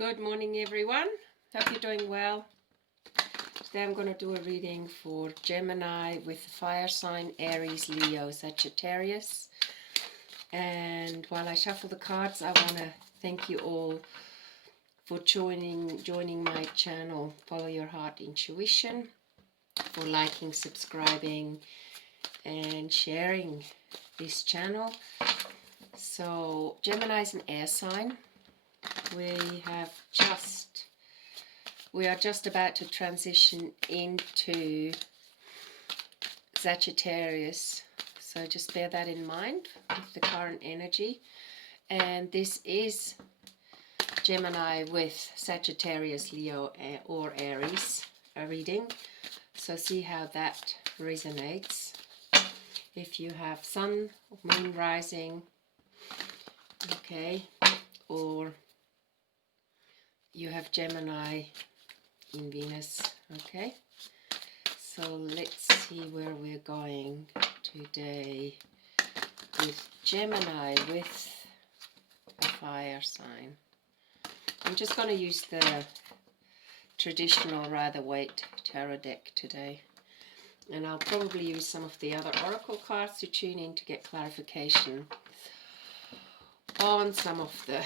Good morning, everyone. Hope you're doing well. Today I'm going to do a reading for Gemini with fire sign Aries, Leo, Sagittarius. And while I shuffle the cards, I want to thank you all for joining my channel, Follow Your Heart Intuition, for liking, subscribing, and sharing this channel. So Gemini is an air sign. We are just about to transition into Sagittarius, so just bear that in mind with the current energy. And this is Gemini with Sagittarius, Leo, or Aries, a reading. So see how that resonates. If you have Sun, Moon, Rising, okay, or you have Gemini in Venus, okay. So let's see where we're going today with Gemini with a fire sign. I'm just going to use the traditional Rider-Waite tarot deck today, and I'll probably use some of the other oracle cards to tune in to get clarification on some of the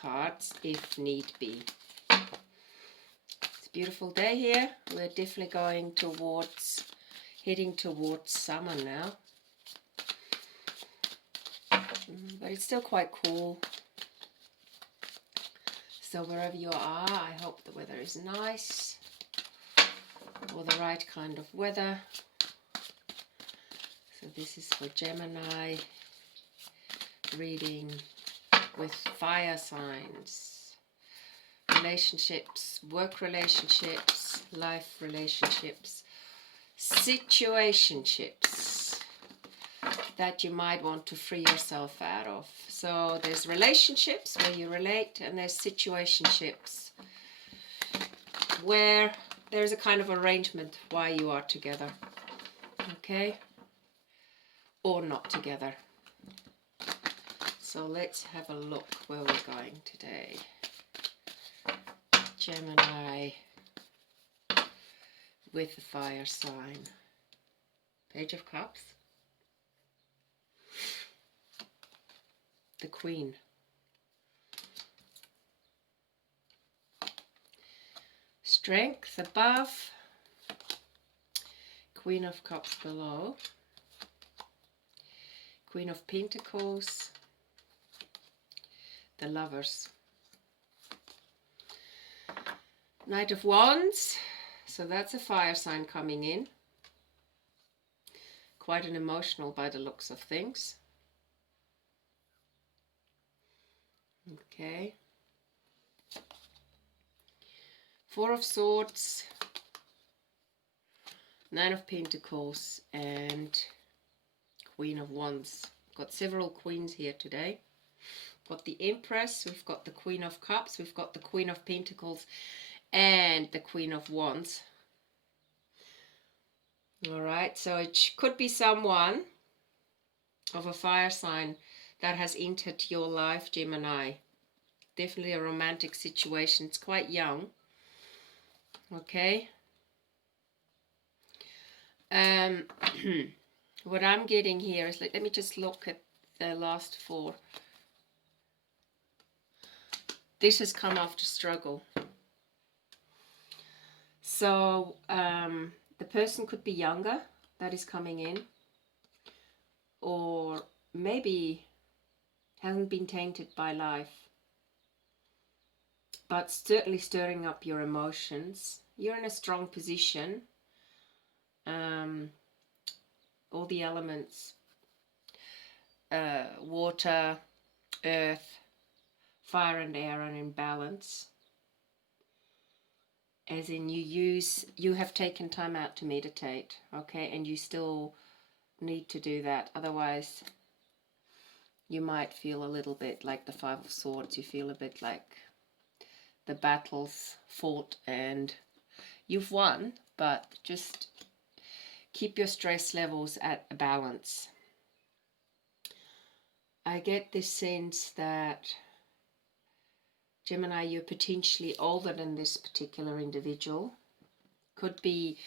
cards if need be. It's a beautiful day here. We're definitely going heading towards summer now, but it's still quite cool. So wherever you are, I hope the weather is nice, or the right kind of weather. So this is for Gemini reading with fire signs, relationships, work relationships, life relationships, situationships that you might want to free yourself out of. So there's relationships where you relate, and there's situationships where there's a kind of arrangement why you are together, okay, or not together. So let's have a look where we're going today. Gemini with the fire sign. Page of Cups. The Queen. Strength above. Queen of Cups below. Queen of Pentacles. The Lovers. Knight of Wands. So that's a fire sign coming in. Quite an emotional by the looks of things. Okay. Four of Swords. Nine of Pentacles and Queen of Wands. Got several queens here today. Got the Empress, we've got the Queen of Cups, we've got the Queen of Pentacles and the Queen of Wands. Alright, so it could be someone of a fire sign that has entered your life, Gemini. Definitely a romantic situation. It's quite young. Okay. What I'm getting here is, let me just look at the last four. This has come after struggle. So the person could be younger that is coming in, or maybe hasn't been tainted by life, but certainly stirring up your emotions. You're in a strong position. All the elements, water, earth, fire and air are in balance. As in you have taken time out to meditate, okay, and you still need to do that. Otherwise, you might feel a little bit like the Five of Swords. You feel a bit like the battle's fought and you've won, but just keep your stress levels at a balance. I get this sense that Gemini, you're potentially older than this particular individual. Could be,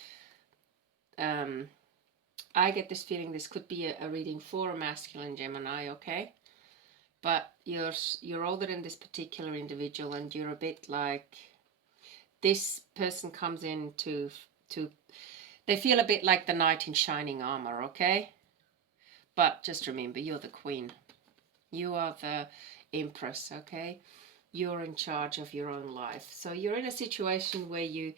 I get this feeling this could be a reading for a masculine Gemini, okay? But you're older than this particular individual, and you're a bit like, this person comes in to they feel a bit like the knight in shining armor, okay? But just remember, you're the queen. You are the empress, okay? You're in charge of your own life. So you're in a situation where you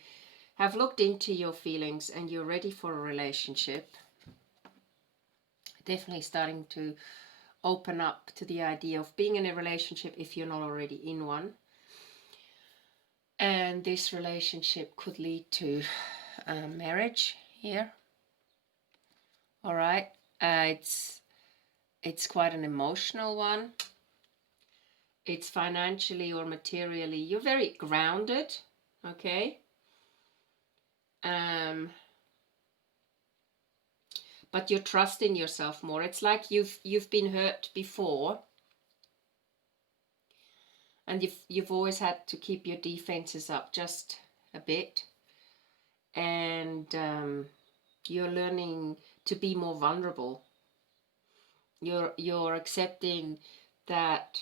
have looked into your feelings and you're ready for a relationship. Definitely starting to open up to the idea of being in a relationship if you're not already in one. And this relationship could lead to marriage here. All right. It's quite an emotional one. It's financially or materially, you're very grounded, okay? But you're trusting yourself more. It's like you've been hurt before, and you've always had to keep your defenses up just a bit, and you're learning to be more vulnerable. You're accepting that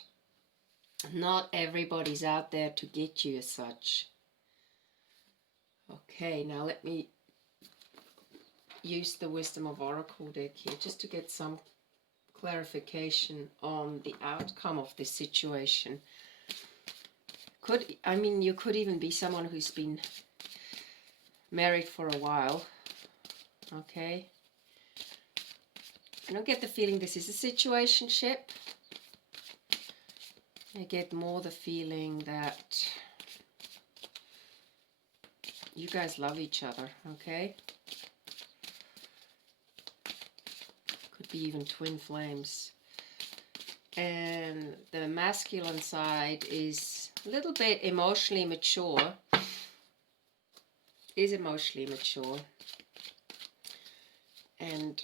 not everybody's out there to get you as such. Okay, now let me use the Wisdom of Oracle deck here just to get some clarification on the outcome of this situation. You could even be someone who's been married for a while. Okay. I don't get the feeling this is a situationship. I get more the feeling that you guys love each other, okay? Could be even twin flames. And the masculine side is a little bit emotionally mature. Is emotionally mature. And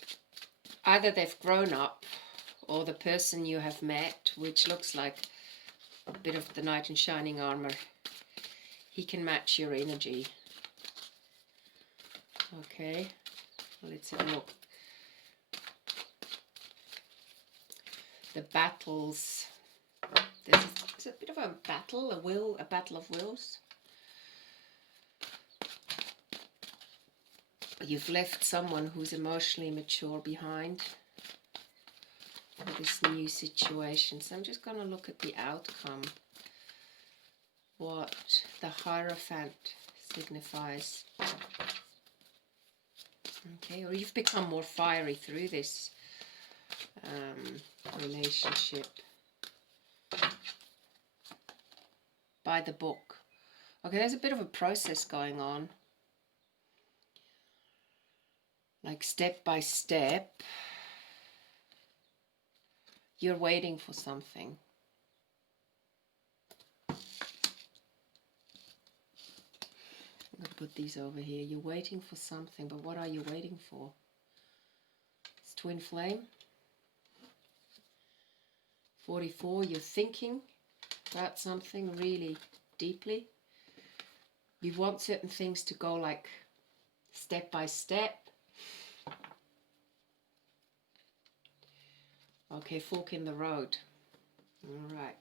either they've grown up, or the person you have met, which looks like a bit of the knight in shining armor, he can match your energy. Okay, let's have a look. The battles. There's a bit of a battle, a battle of wills. You've left someone who's emotionally mature behind for this new situation. So I'm just going to look at the outcome. What the Hierophant signifies. Okay, or you've become more fiery through this relationship. By the book. Okay, there's a bit of a process going on. Like step by step, you're waiting for something. I'm going to put these over here. You're waiting for something, but what are you waiting for? It's twin flame. 44, you're thinking about something really deeply. You want certain things to go like step by step. Okay, fork in the road. All right.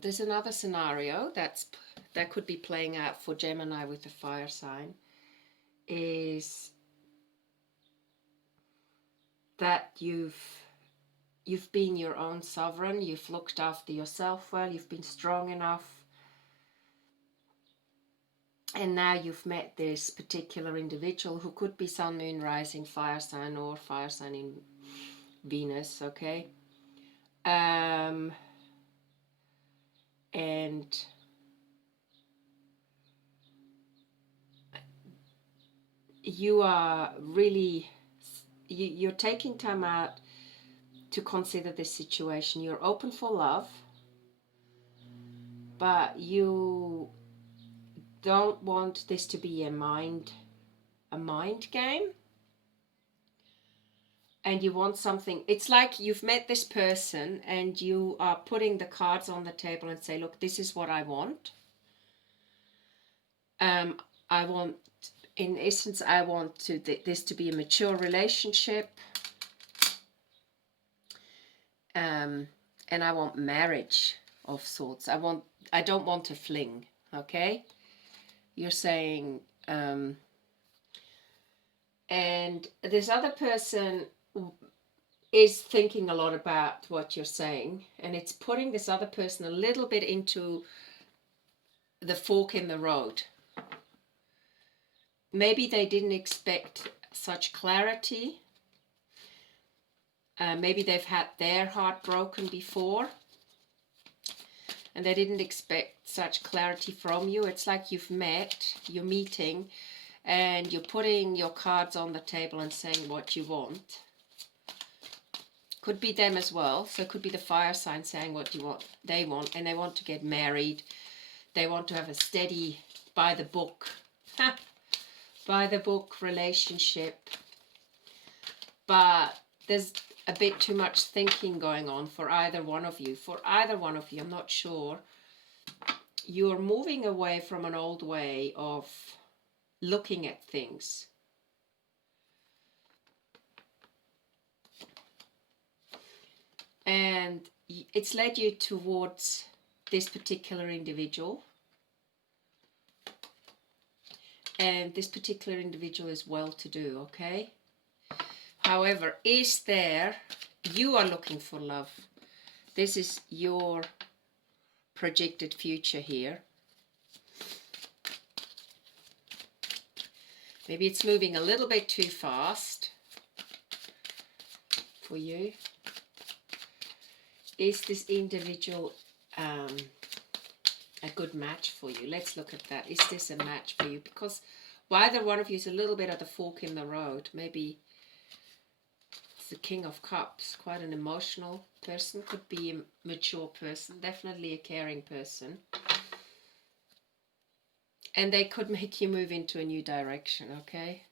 There's another scenario that could be playing out for Gemini with the fire sign, is that you've been your own sovereign, you've looked after yourself well, you've been strong enough, and now you've met this particular individual who could be Sun, Moon, Rising, fire sign, or fire sign in Venus, okay? And you are really, you're taking time out to consider this situation. You're open for love, but you don't want this to be a mind game. and you want something. It's like you've met this person and you are putting the cards on the table and say, look, this is what I want. I want, in essence, I want this to be a mature relationship. And I want marriage of sorts. I don't want a fling, okay? You're saying, and this other person is thinking a lot about what you're saying, and it's putting this other person a little bit into the fork in the road. Maybe they didn't expect such clarity. Maybe they've had their heart broken before, and they didn't expect such clarity from you. It's like you're meeting, and you're putting your cards on the table and saying what you want. Could be them as well. So it could be the fire sign saying what they want, and they want to get married. They want to have a steady, by the book relationship. But there's a bit too much thinking going on for either one of you. I'm not sure. You're moving away from an old way of looking at things. And it's led you towards this particular individual. And this particular individual is well-to-do, okay? However, you are looking for love. This is your projected future here. Maybe it's moving a little bit too fast for you. Is this individual a good match for you? Let's look at that. Is this a match for you? Because either one of you is a little bit at the fork in the road. Maybe it's the King of Cups, quite an emotional person, could be a mature person, definitely a caring person. And they could make you move into a new direction, okay?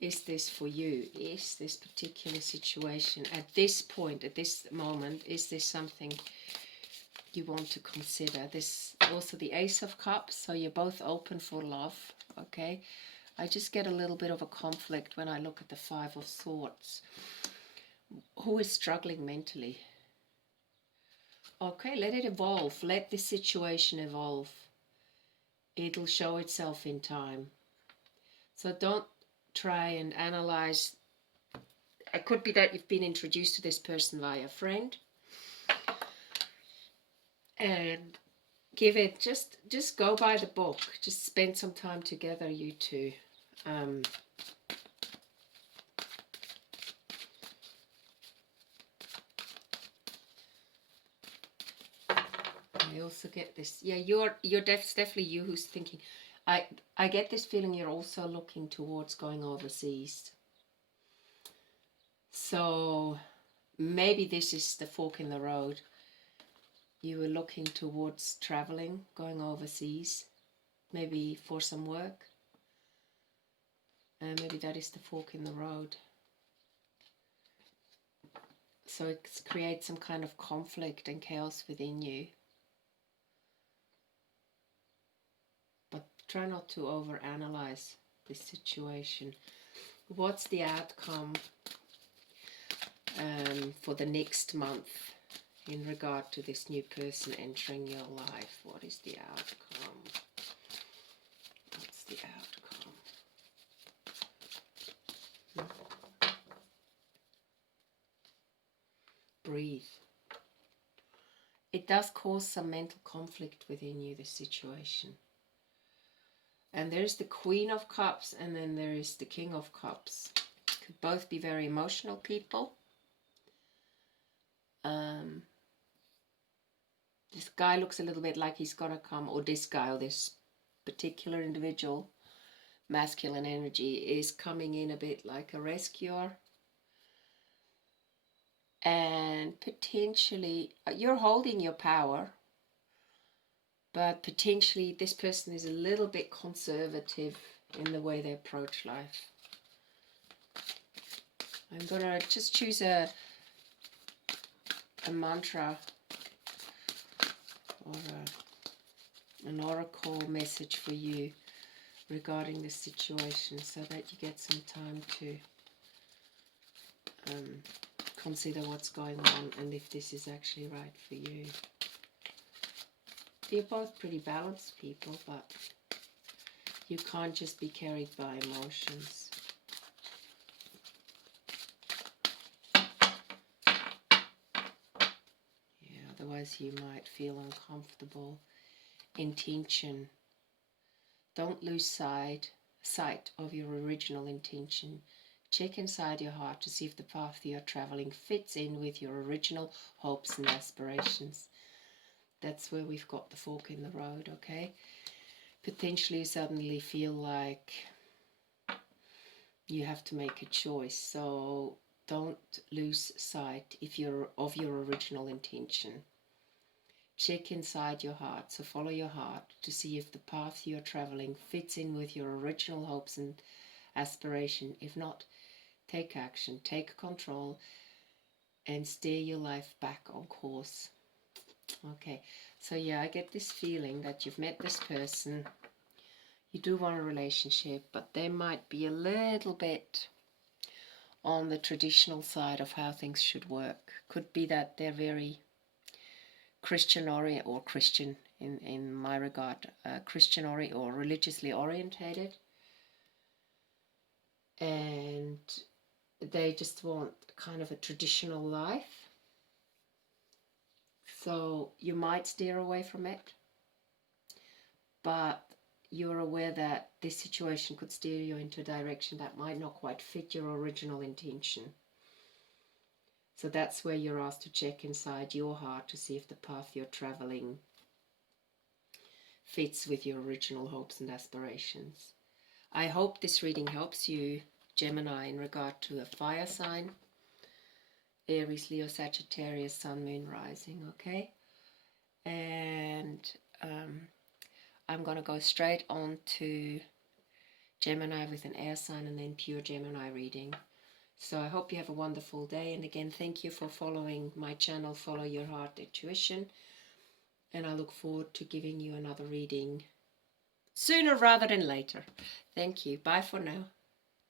Is this for you? Is this particular situation at this point, at this moment, is this something you want to consider? This also the Ace of Cups, so you're both open for love, okay? I just get a little bit of a conflict when I look at the Five of Swords. Who is struggling mentally? Okay, let it evolve. Let this situation evolve. It'll show itself in time. So don't try and analyze. It could be that you've been introduced to this person via a friend. And give it, just go by the book. Just spend some time together, you two. I also get this. Yeah, it's definitely you who's thinking. I get this feeling you're also looking towards going overseas. So maybe this is the fork in the road. You were looking towards traveling, going overseas, maybe for some work. And maybe that is the fork in the road. So it creates some kind of conflict and chaos within you. But try not to overanalyze this situation. What's the outcome for the next month in regard to this new person entering your life? What is the outcome? What's the outcome? Breathe. It does cause some mental conflict within you, this situation. And there's the Queen of Cups, and then there is the King of Cups. Could both be very emotional people. This guy looks a little bit like he's gonna come, or this guy, or this particular individual, masculine energy, is coming in a bit like a rescuer. And potentially, you're holding your power, but potentially this person is a little bit conservative in the way they approach life. I'm gonna just choose a mantra or an oracle message for you regarding this situation, so that you get some time to consider what's going on and if this is actually right for you. You're both pretty balanced people, but you can't just be carried by emotions. Yeah, otherwise you might feel uncomfortable. Intention. Don't lose sight of your original intention. Check inside your heart to see if the path you're traveling fits in with your original hopes and aspirations. That's where we've got the fork in the road, okay? Potentially you suddenly feel like you have to make a choice, so don't lose sight of your original intention. Check inside your heart, so follow your heart to see if the path you're traveling fits in with your original hopes and aspiration. If not, take action, take control, and steer your life back on course. Okay, so yeah, I get this feeling that you've met this person. You do want a relationship, but they might be a little bit on the traditional side of how things should work. Could be that they're very Christian or Christian in my regard, Christian or religiously orientated, and they just want kind of a traditional life. So you might steer away from it, but you're aware that this situation could steer you into a direction that might not quite fit your original intention. So that's where you're asked to check inside your heart to see if the path you're traveling fits with your original hopes and aspirations. I hope this reading helps you, Gemini, in regard to a fire sign. Aries, Leo, Sagittarius, Sun, Moon, Rising, okay? And I'm going to go straight on to Gemini with an air sign and then pure Gemini reading. So I hope you have a wonderful day. And again, thank you for following my channel, Follow Your Heart Intuition. And I look forward to giving you another reading sooner rather than later. Thank you. Bye for now.